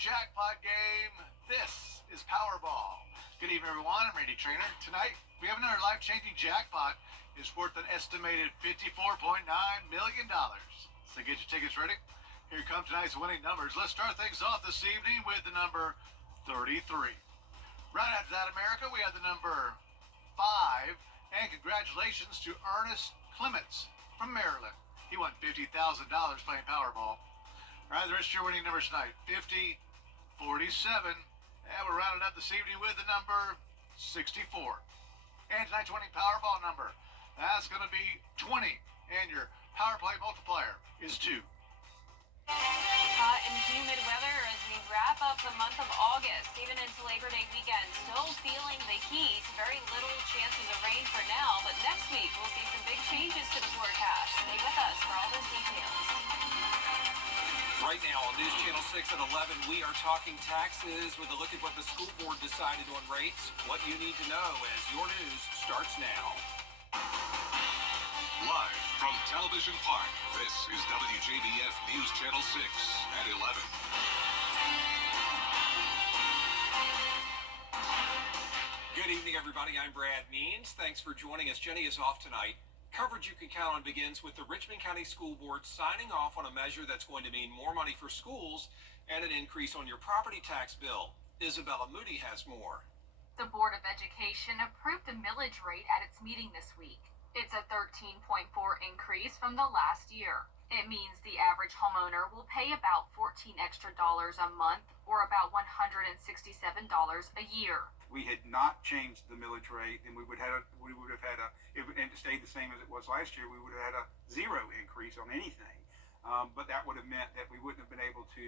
jackpot game. This is Powerball. Good evening, everyone. I'm Randy Trainer. Tonight, we have another life-changing jackpot. It's worth an estimated $54.9 million. So get your tickets ready. Here come tonight's winning numbers. Let's start things off this evening with the number 33. Right after that, America, we have the number 5. And congratulations to Ernest Clements from Maryland. He won $50,000 playing Powerball. All right, the rest of your winning numbers tonight, 50, 47, and we're rounding up this evening with the number 64. And tonight's winning Powerball number, that's going to be 20, and your power play multiplier is 2. Hot and humid weather as we wrap up the month of August, even into Labor Day weekend. Still feeling the heat. Very little chances of rain for now, but next week we'll see some big changes to the forecast. Stay with us for all those details. Right now on News Channel 6 at 11, we are talking taxes with a look at what the school board decided on rates. What you need to know as your news starts now. Live from Television Park, this is WJBF News Channel 6 at 11. Good evening, everybody. I'm Brad Means. Thanks for joining us. Jenny is off tonight. Coverage you can count on begins with the Richmond County School Board signing off on a measure that's going to mean more money for schools and an increase on your property tax bill. Isabella Moody has more. The Board of Education approved the millage rate at its meeting this week. It's a 13.4 increase from the last year. It means the average homeowner will pay about $14 extra a month, or about $167 a year. We had not changed the millage rate, and we would have had a, if it stayed the same as it was last year, we would have had a 0 increase on anything. But that would have meant that we wouldn't have been able to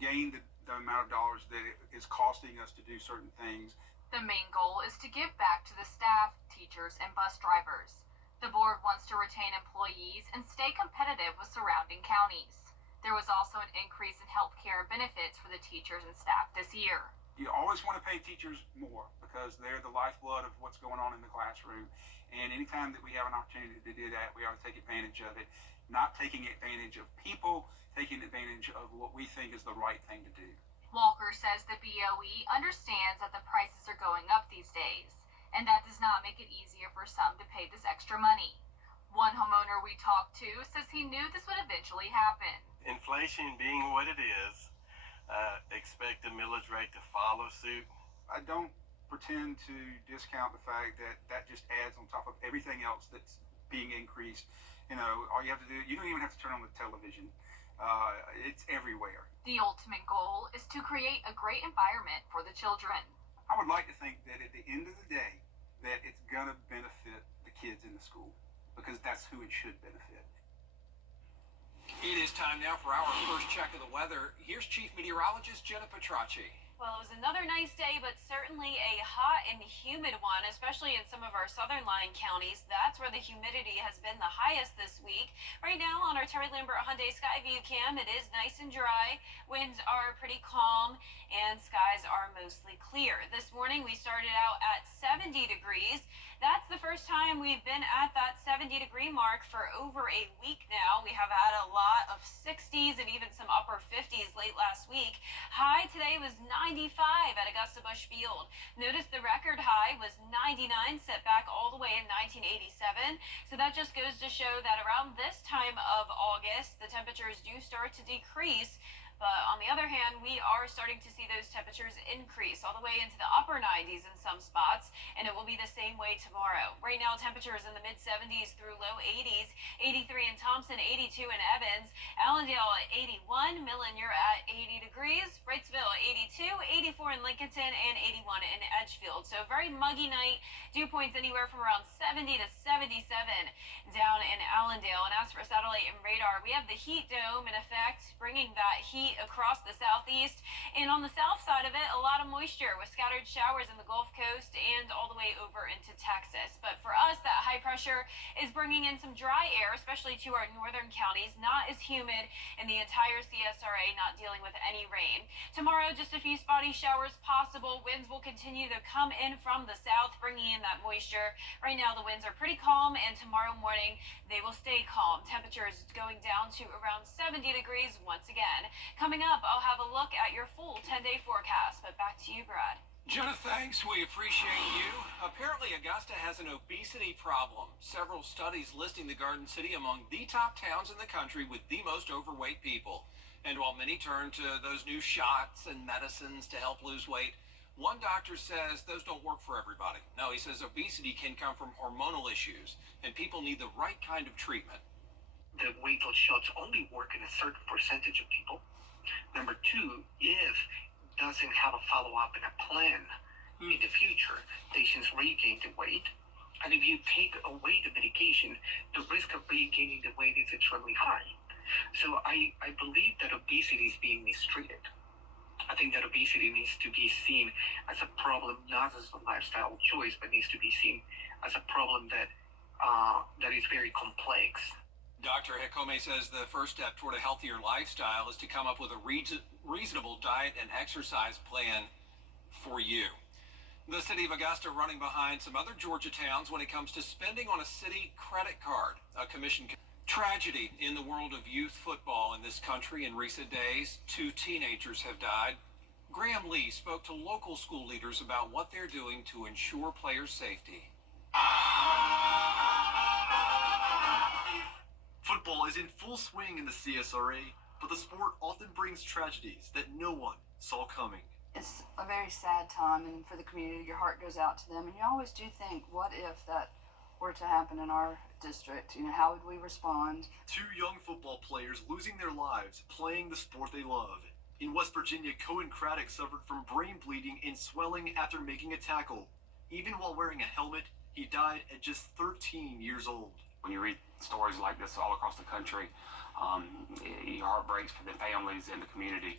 gain the amount of dollars that it is costing us to do certain things. The main goal is to give back to the staff, teachers, and bus drivers. The board wants to retain employees and stay competitive with surrounding counties. There was also an increase in health care and benefits for the teachers and staff this year. You always want to pay teachers more because they're the lifeblood of what's going on in the classroom. And anytime that we have an opportunity to do that, we ought to take advantage of it. Not taking advantage of people, taking advantage of what we think is the right thing to do. Walker says the BOE understands that the prices are going up these days, and that does not make it easier for some to pay this extra money. One homeowner we talked to says he knew this would eventually happen. Inflation being what it is, expect the millage rate to follow suit. I don't pretend to discount the fact that that just adds on top of everything else that's being increased. You know, all you have to do, you don't even have to turn on the television. It's everywhere. The ultimate goal is to create a great environment for the children. I would like to think that at the end of the day, that it's going to benefit the kids in the school, because that's who it should benefit. It is time now for our first check of the weather. Here's Chief Meteorologist Jenna Petracci. Well, it was another nice day, but certainly a hot and humid one, especially in some of our southern lying counties. That's where the humidity has been the highest this week. Right now on our Terry Lambert Hyundai Skyview cam, it is nice and dry. Winds are pretty calm and skies are mostly clear. This morning we started out at 70 degrees. That's the first time we've been at that 70-degree mark for over a week now. We have had a lot of 60s and even some upper 50s late last week. High today was 95 at Augusta Busch Field. Notice the record high was 99, set back all the way in 1987. So that just goes to show that around this time of August, the temperatures do start to decrease. But on the other hand, we are starting to see those temperatures increase all the way into the upper 90s in some spots, and it will be the same way tomorrow. Right now, temperatures in the mid-70s through low 80s, 83 in Thompson, 82 in Evans, Allendale at 81, Millen, you're at 80 degrees, Wrightsville 82, 84 in Lincolnton, and 81 in Edgefield. So a very muggy night, dew points anywhere from around 70 to 77 down in Allendale. And as for satellite and radar, we have the heat dome in effect, bringing that heat across the southeast, and on the south side of it, a lot of moisture with scattered showers in the Gulf Coast and all the way over into Texas. But for us, that high pressure is bringing in some dry air, especially to our northern counties, not as humid, and the entire CSRA not dealing with any rain. Tomorrow, just a few spotty showers possible. Winds will continue to come in from the south, bringing in that moisture. Right now, the winds are pretty calm, and tomorrow morning, they will stay calm. Temperatures going down to around 70 degrees once again. Coming up, I'll have a look at your full 10-day forecast. But back to you, Brad. Jenna, thanks. We appreciate you. Apparently, Augusta has an obesity problem. Several studies listing the Garden City among the top towns in the country with the most overweight people. And while many turn to those new shots and medicines to help lose weight, one doctor says those don't work for everybody. No, he says obesity can come from hormonal issues, and people need the right kind of treatment. The weight loss shots only work in a certain percentage of people. Number two, if doesn't have a follow-up and a plan in the future, patients regain the weight. And if you take away the medication, the risk of regaining the weight is extremely high. So I believe that obesity is being mistreated. I think that obesity needs to be seen as a problem, not as a lifestyle choice, but needs to be seen as a problem that is very complex. Dr. Hikome says the first step toward a healthier lifestyle is to come up with a reasonable diet and exercise plan for you. The city of Augusta running behind some other Georgia towns when it comes to spending on a city credit card. A commission tragedy in the world of youth football in this country in recent days. 2 teenagers have died. Graham Lee spoke to local school leaders about what they're doing to ensure players' safety. Football is in full swing in the CSRA, but the sport often brings tragedies that no one saw coming. It's a very sad time, and for the community, your heart goes out to them, and you always do think, what if that were to happen in our district? You know, how would we respond? 2 young football players losing their lives playing the sport they love. In West Virginia, Cohen Craddock suffered from brain bleeding and swelling after making a tackle. Even while wearing a helmet, he died at just 13 years old. When you read stories like this all across the country, your heart breaks for the families and the community,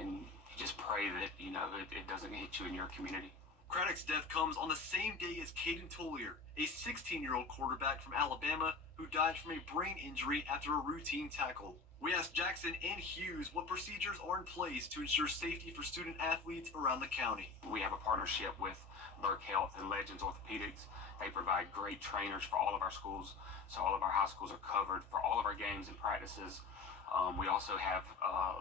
and you just pray that, you know, it doesn't hit you in your community. Craddock's death comes on the same day as Caden Tollier, a 16-year-old quarterback from Alabama who died from a brain injury after a routine tackle. We asked Jackson and Hughes what procedures are in place to ensure safety for student athletes around the county. We have a partnership with Burke Health and Legends Orthopedics. They provide great trainers for all of our schools, so all of our high schools are covered for all of our games and practices. We also have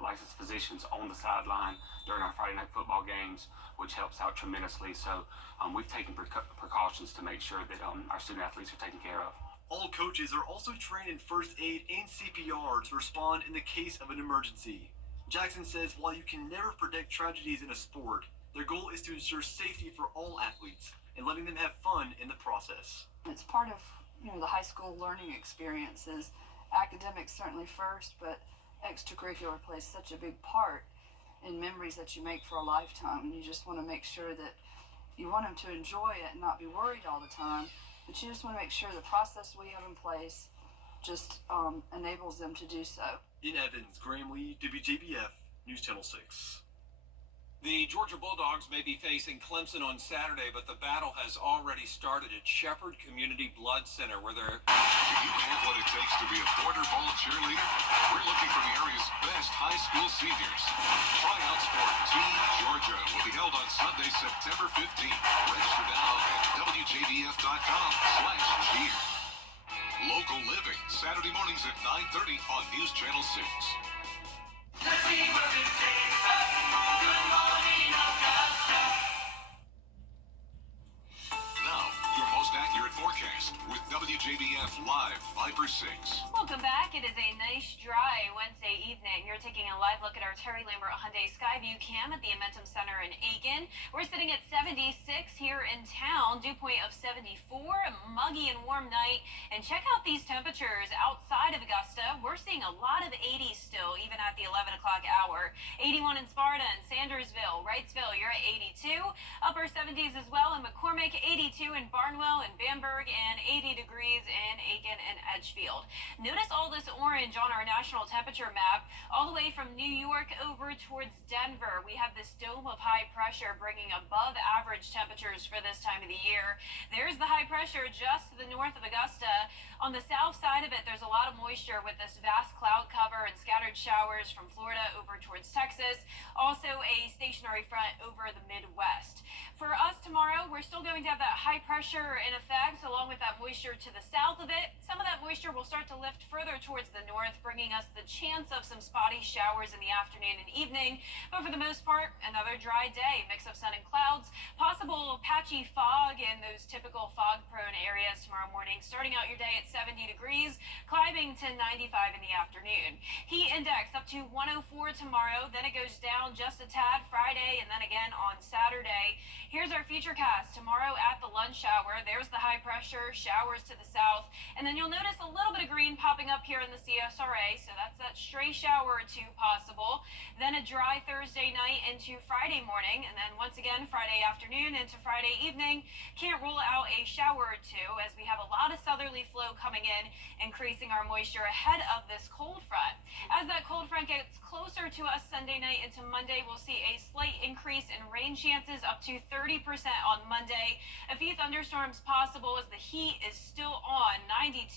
licensed physicians on the sideline during our Friday night football games, which helps out tremendously. So we've taken precautions to make sure that our student athletes are taken care of. All coaches are also trained in first aid and CPR to respond in the case of an emergency. Jackson says while you can never predict tragedies in a sport, their goal is to ensure safety for all athletes and letting them have fun in the process. It's part of, you know, the high school learning experiences. Academics certainly first, but extracurricular plays such a big part in memories that you make for a lifetime, and you just want to make sure that you want them to enjoy it and not be worried all the time, but you just want to make sure the process we have in place just enables them to do so. In Evans, Graham Lee, WJBF, News Channel 6. The Georgia Bulldogs may be facing Clemson on Saturday, but the battle has already started at Shepherd Community Blood Center, where they're... Do you have what it takes to be a border ball cheerleader? We're looking for the area's best high school seniors. Tryouts for Team Georgia will be held on Sunday, September 15th. Register now at WJBF.com/cheer. Local Living, Saturday mornings at 9:30 on News Channel 6. Let's see what it takes us. Good morning, Augusta. Now, your most accurate forecast with WJBF Live 5/6. Welcome back. It is a nice, dry Wednesday evening. You're taking a live look at our Terry Lambert Hyundai Skyview cam at the Amentum Center in Aiken. We're sitting at 76 here in town, dew point of 74, a muggy and warm night. And check out these temperatures outside of Augusta. We're seeing a lot of 80s still, even at the 11 o'clock hour. 81 in Sparta and Sandersville. Wrightsville, you're at 82. Upper 70s as well in McCormick, 82 in Barnwell and Bamberg, and 80 degrees in Aiken and Edgefield. Notice all this orange on our national temperature map, all the way from New York over towards Denver. We have this dome of high pressure bringing above average temperatures for this time of the year. There's the high pressure just to the north of Augusta. On the south side of it, there's a lot of moisture with this vast cloud cover and scattered showers from Florida over towards Texas. Also a stationary front over the Midwest. For us tomorrow, we're still going to have that high pressure in effect, along with that moisture to the the south of it, some of that moisture will start to lift further towards the north, bringing us the chance of some spotty showers in the afternoon and evening. But for the most part, another dry day, mix of sun and clouds, possible patchy fog in those typical fog-prone areas tomorrow morning, starting out your day at 70 degrees, climbing to 95 in the afternoon. Heat index up to 104 tomorrow, then it goes down just a tad Friday and then again on Saturday. Here's our futurecast tomorrow at the lunch hour. There's the high pressure, showers to the south, and then you'll notice a little bit of green popping up here in the CSRA, so that's that stray shower or two possible. Then a dry Thursday night into Friday morning, and then once again Friday afternoon into Friday evening. Can't rule out a shower or two as we have a lot of southerly flow coming in, increasing our moisture ahead of this cold front. As that cold front gets closer to us Sunday night into Monday, we'll see a slight increase in rain chances up to 30% on Monday. A few thunderstorms possible as the heat is still on, 92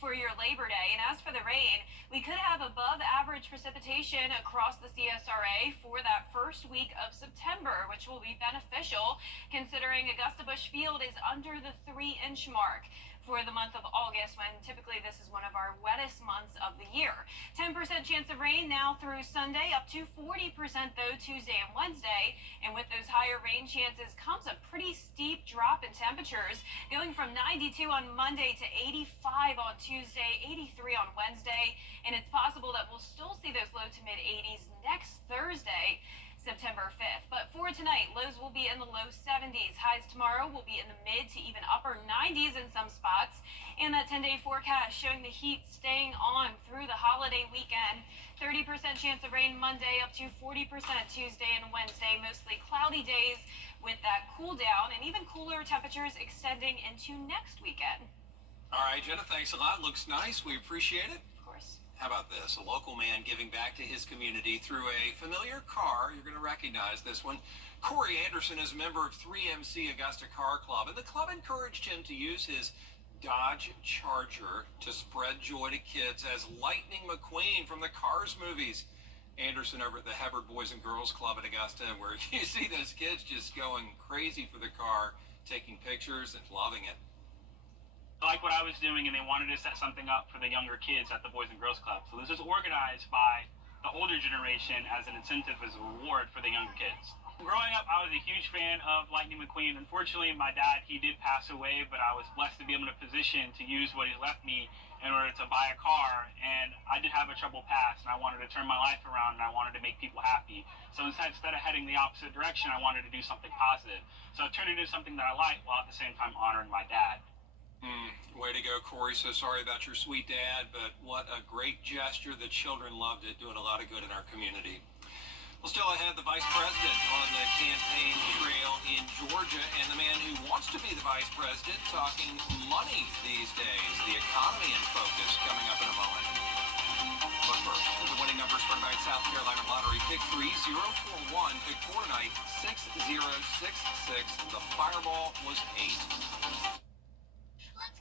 for your Labor Day. And as for the rain, we could have above average precipitation across the CSRA for that first week of September, which will be beneficial considering Augusta Busch Field is under the 3-inch mark for the month of August, when typically this is one of our wettest months of the year. 10% chance of rain now through Sunday, up to 40% though Tuesday and Wednesday. And with those higher rain chances comes a pretty steep drop in temperatures, going from 92 on Monday to 85 on Tuesday, 83 on Wednesday. And it's possible that we'll still see those low to mid 80s next Thursday, September 5th. But for tonight, lows will be in the low 70s. Highs tomorrow will be in the mid to even upper 90s in some spots. And that 10-day forecast showing the heat staying on through the holiday weekend. 30% chance of rain Monday, up to 40% Tuesday and Wednesday. Mostly cloudy days with that cool down and even cooler temperatures extending into next weekend. All right, Jenna, thanks a lot. Looks nice. We appreciate it. Of course. How about this? A local man giving back to his community through a familiar car. You're going to recognize this one. Corey Anderson is a member of 3MC Augusta Car Club, and the club encouraged him to use his Dodge Charger to spread joy to kids as Lightning McQueen from the Cars movies. Anderson over at the Hebert Boys and Girls Club in Augusta, where you see those kids just going crazy for the car, taking pictures and loving it. Like what I was doing, and they wanted to set something up for the younger kids at the Boys and Girls Club. So this was organized by the older generation as an incentive, as a reward for the younger kids. Growing up, I was a huge fan of Lightning McQueen. Unfortunately, my dad, he did pass away, but I was blessed to be able to position to use what he left me in order to buy a car. And I did have a troubled past, and I wanted to turn my life around, and I wanted to make people happy. So instead of heading the opposite direction, I wanted to do something positive. So I turned it into something that I liked while at the same time honoring my dad. Way to go, Corey. So sorry about your sweet dad, but what a great gesture. The children loved it, doing a lot of good in our community. Well, still ahead, the vice president on the campaign trail in Georgia, and the man who wants to be the vice president talking money these days. The economy in focus coming up in a moment. But first, the winning numbers for tonight's South Carolina Lottery. Pick 3041, pick 4 tonight, 6066. The fireball was 8.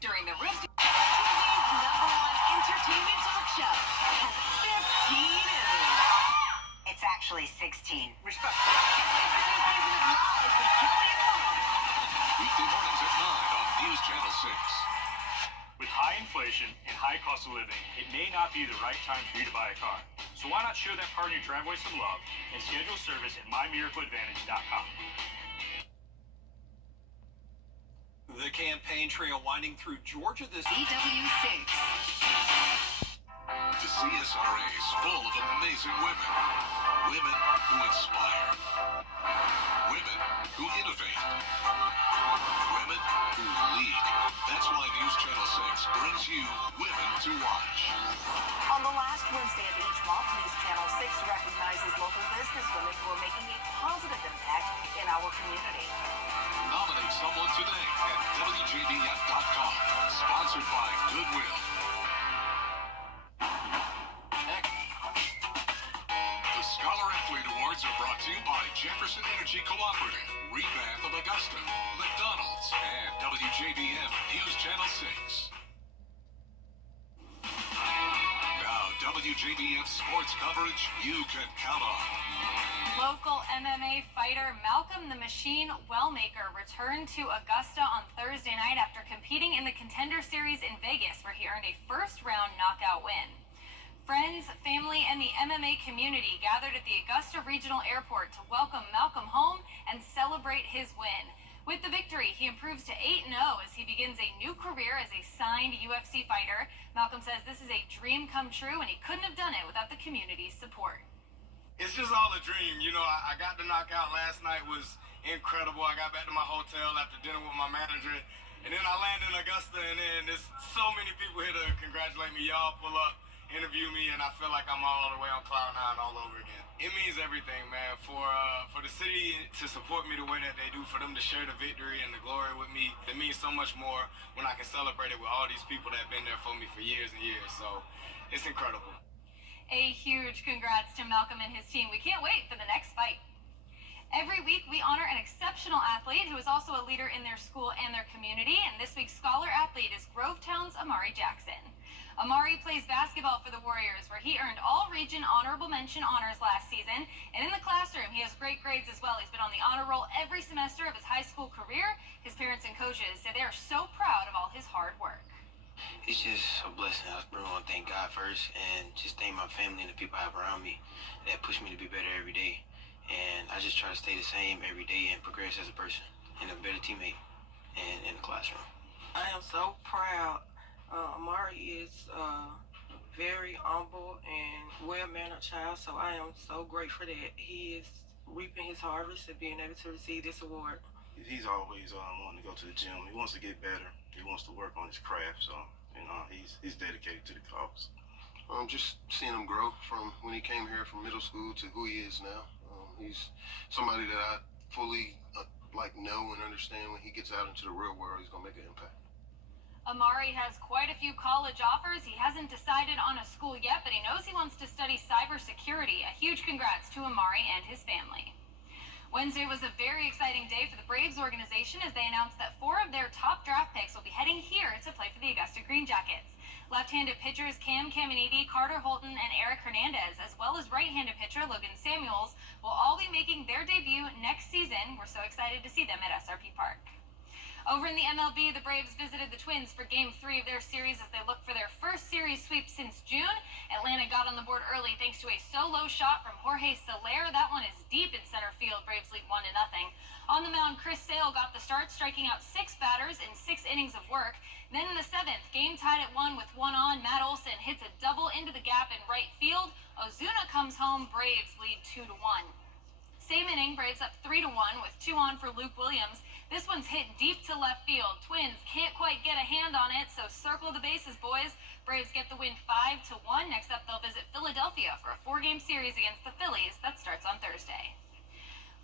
During the Rooster, TV's #1 entertainment talk show has 15 Emmys. It's actually 16. Respect. It's a new season of Live with Kelly and Bob. Weekday mornings at 9 on News Channel 6. With high inflation and high cost of living, it may not be the right time for you to buy a car. So why not show that car in your driveway some love and schedule service at mymiracleadvantage.com. The campaign trail winding through Georgia this DW6. The CSRA is full of amazing women. Women who inspire. Women who innovate. Women who lead. That's why News Channel 6 brings you Women to Watch. On the last Wednesday of each month, News Channel 6 recognizes local businesswomen who are making a positive impact in our community. Nominate someone today at WJBF.com. Sponsored by Goodwill. The Scholar Athlete Awards are brought to you by Jefferson Energy Cooperative, Rebath of Augusta, McDonald's, and WJBF News Channel 6. Now, WJBF sports coverage you can count on. Local MMA fighter Malcolm the Machine Wellmaker returned to Augusta on Thursday night after competing in the Contender Series in Vegas, where he earned a first-round knockout win. Friends, family, and the MMA community gathered at the Augusta Regional Airport to welcome Malcolm home and celebrate his win. With the victory, he improves to 8-0 as he begins a new career as a signed UFC fighter. Malcolm says this is a dream come true, and he couldn't have done it without the community's support. It's just all a dream. You know, I got the knockout last night, was incredible. I got back to my hotel after dinner with my manager, and then I landed in Augusta, and then there's so many people here to congratulate me. Y'all pull up, interview me, and I feel like I'm all the way on cloud nine all over again. It means everything, man. For the city to support me the way that they do, for them to share the victory and the glory with me, it means so much more when I can celebrate it with all these people that have been there for me for years and years. So it's incredible. A huge congrats to Malcolm and his team. We can't wait for the next fight. Every week, we honor an exceptional athlete who is also a leader in their school and their community, and this week's scholar athlete is Grovetown's Amari Jackson. Amari plays basketball for the Warriors, where he earned all-region honorable mention honors last season, and in the classroom, he has great grades as well. He's been on the honor roll every semester of his high school career. His parents and coaches say they are so proud of all his hard work. It's just a blessing. I really want to thank God first and just thank my family and the people I have around me that push me to be better every day. And I just try to stay the same every day and progress as a person and a better teammate and in the classroom. I am so proud. Amari is a very humble and well-mannered child, so I am so grateful that he is reaping his harvest and being able to receive this award. He's always wanting to go to the gym. He wants to get better. He wants to work on his craft, so he's dedicated to the cause. Just seeing him grow from when he came here from middle school to who he is now. He's somebody that I fully know and understand. When he gets out into the real world, he's gonna make an impact. Amari has quite a few college offers. He hasn't decided on a school yet, but he knows he wants to study cybersecurity. A huge congrats to Amari and his family. Wednesday was a very exciting day for the Braves organization as they announced that 4 of their top draft picks will be heading here to play for the Augusta Green Jackets. Left-handed pitchers Cam Caminiti, Carter Holton, and Eric Hernandez, as well as right-handed pitcher Logan Samuels, will all be making their debut next season. We're so excited to see them at SRP Park. Over in the MLB, the Braves visited the Twins for Game 3 of their series as they look for their first series sweep since June. Atlanta got on the board early thanks to a solo shot from Jorge Soler. That one is deep in center field. Braves lead 1-0. On the mound, Chris Sale got the start, striking out 6 batters in 6 innings of work. Then in the 7th, game tied at 1 with 1 on, Matt Olson hits a double into the gap in right field. Ozuna comes home. Braves lead 2-1. Same inning, Braves up 3-1 with 2 on for Luke Williams. This one's hit deep to left field. Twins can't quite get a hand on it, so circle the bases, boys. Braves get the win 5-1. Next up, they'll visit Philadelphia for a 4-game series against the Phillies. That starts on Thursday.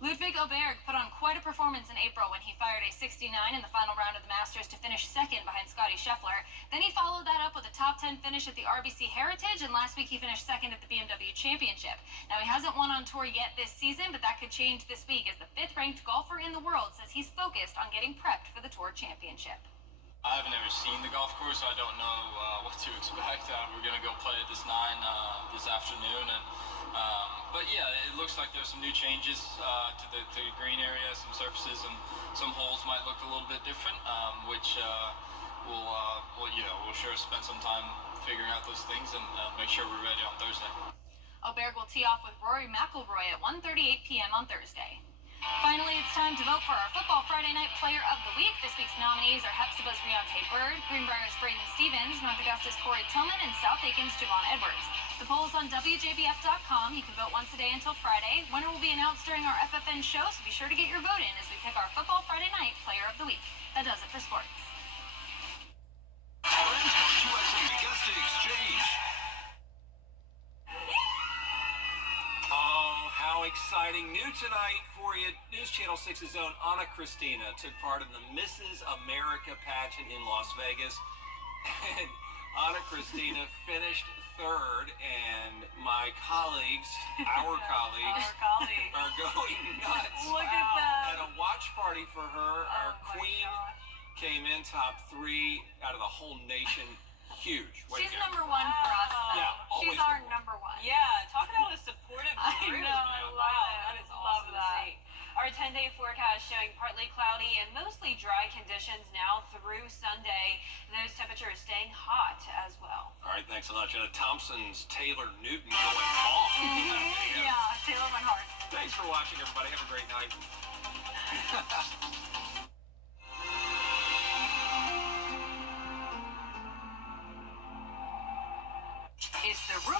Ludwig Oberg put on quite a performance in April when he fired a 69 in the final round of the Masters to finish second behind Scotty Scheffler. Then he followed that up with a top 10 finish at the RBC Heritage, and last week he finished second at the BMW Championship. Now, he hasn't won on tour yet this season, but that could change this week as the 5th-ranked golfer in the world says he's focused on getting prepped for the Tour Championship. I haven't ever seen the golf course, so I don't know what to expect. We're going to go play at this 9 this afternoon, and but yeah, it looks like there's some new changes to the green area, some surfaces, and some holes might look a little bit different, which we'll sure spend some time figuring out those things and make sure we're ready on Thursday. Oberg will tee off with Rory McIlroy at 1:38 p.m. on Thursday. Finally, it's time to vote for our Football Friday Night Player of the Week. This week's nominees are Hepzibah's Rionte Bird, Greenbrier's Braden Stevens, North Augusta's Corey Tillman, and South Aiken's Javon Edwards. The poll is on WJBF.com. You can vote once a day until Friday. Winner will be announced during our FFN show, so be sure to get your vote in as we pick our Football Friday Night Player of the Week. That does it for sports. Augusta Exchange. Oh, how exciting. New tonight for you, News Channel 6's own Ana Cristina took part in the Mrs. America pageant in Las Vegas. And Ana Cristina finished 3rd, and my colleagues, our colleagues, are going nuts. Look at that. At a watch party for her, our queen came in top 3 out of the whole nation. Huge. She's number 1 for us, though. Yeah, she's our number 1. Yeah, talk about a supportive group. I know, I love it. That Our 10-day forecast showing partly cloudy and mostly dry conditions now through Sunday. Those temperatures staying hot as well. All right, thanks a lot, Jenna. Thompson's Taylor Newton going off. Yeah, Taylor went hard. Thanks for watching, everybody. Have a great night. It's the room.